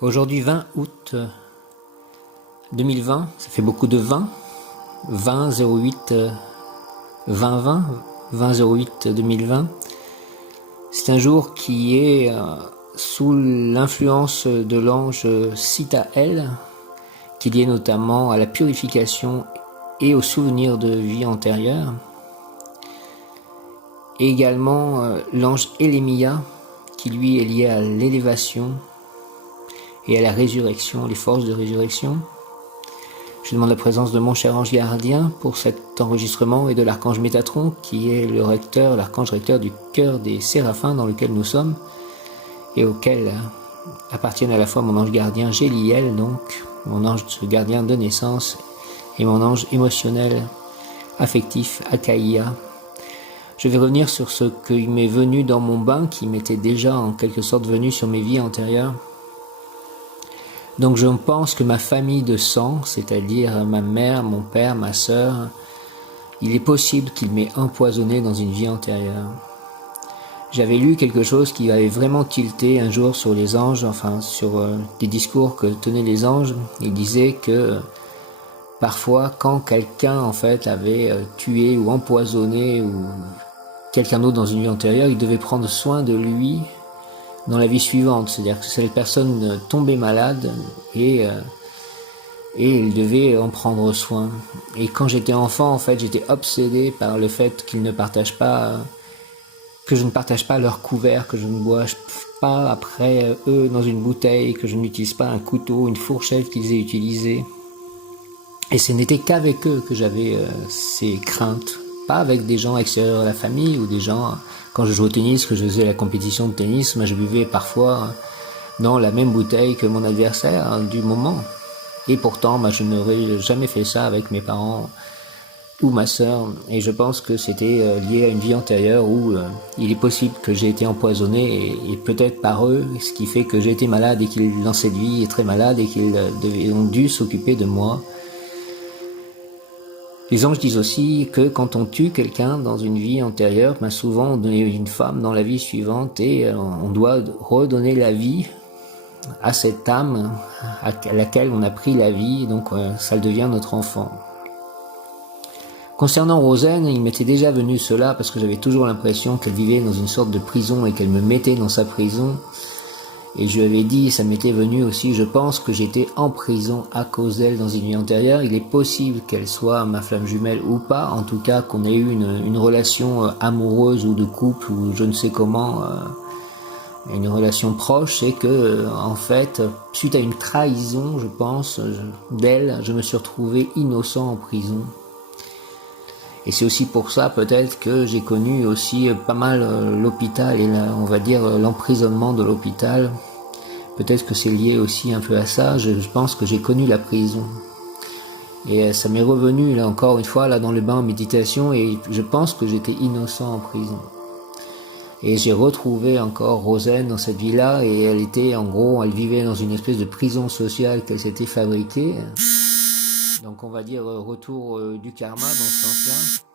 Aujourd'hui 20 août 2020, ça fait beaucoup de 20, 20 08 2020, 20 08 2020. C'est un jour qui est sous l'influence de l'ange Sitaël, qui est lié notamment à la purification et aux souvenirs de vie antérieure. Et également l'ange Élémia, qui lui est lié à l'élévation et à la résurrection, les forces de résurrection. Je demande la présence de mon cher ange gardien pour cet enregistrement et de l'archange Métatron, qui est le recteur, l'archange recteur du cœur des séraphins dans lequel nous sommes, et auquel appartiennent à la fois mon ange gardien Géliel, donc mon ange gardien de naissance, et mon ange émotionnel, affectif, Akaïa. Je vais revenir sur ce qui m'est venu dans mon bain, qui m'était déjà en quelque sorte venu sur mes vies antérieures. Donc je pense que ma famille de sang, c'est-à-dire ma mère, mon père, ma sœur, il est possible qu'il m'ait empoisonné dans une vie antérieure. J'avais lu quelque chose qui avait vraiment tilté un jour sur les anges, enfin sur des discours que tenaient les anges. Il disait que parfois quand quelqu'un en fait avait tué ou empoisonné ou quelqu'un d'autre dans une vie antérieure, il devait prendre soin de lui dans la vie suivante, c'est-à-dire que cette personne tombait malade et il devait en prendre soin. Et quand j'étais enfant, en fait, j'étais obsédé par le fait qu'ils ne partagent pas, que je ne partage pas leur couvert, que je ne bois pas après eux dans une bouteille, que je n'utilise pas un couteau, une fourchette qu'ils aient utilisé. Et ce n'était qu'avec eux que j'avais ces craintes, pas avec des gens extérieurs à la famille ou des gens. Quand je jouais au tennis, que je faisais la compétition de tennis, je buvais parfois dans la même bouteille que mon adversaire du moment. Et pourtant, je n'aurais jamais fait ça avec mes parents ou ma sœur. Et je pense que c'était lié à une vie antérieure où il est possible que j'ai été empoisonné et peut-être par eux, ce qui fait que j'ai été malade et qu'ils, dans cette vie, est très malade et qu'ils ont dû s'occuper de moi. Les anges disent aussi que quand on tue quelqu'un dans une vie antérieure, souvent on donne une femme dans la vie suivante et on doit redonner la vie à cette âme à laquelle on a pris la vie, donc ça devient notre enfant. Concernant Rosen, il m'était déjà venu cela parce que j'avais toujours l'impression qu'elle vivait dans une sorte de prison et qu'elle me mettait dans sa prison. Et je lui avais dit, ça m'était venu aussi, je pense que j'étais en prison à cause d'elle dans une vie antérieure. Il est possible qu'elle soit ma flamme jumelle ou pas, en tout cas qu'on ait eu une relation amoureuse ou de couple ou je ne sais comment, une relation proche, et que en fait, suite à une trahison, je pense, d'elle, je me suis retrouvé innocent en prison. Et c'est aussi pour ça peut-être que j'ai connu aussi pas mal l'hôpital et on va dire l'emprisonnement de l'hôpital. Peut-être que c'est lié aussi un peu à ça. Je pense que j'ai connu la prison. Et ça m'est revenu là encore une fois là dans le bain en méditation et je pense que j'étais innocent en prison. Et j'ai retrouvé encore Rosen dans cette vie-là et elle était en gros, elle vivait dans une espèce de prison sociale qu'elle s'était fabriquée. Donc on va dire retour du karma dans ce sens-là.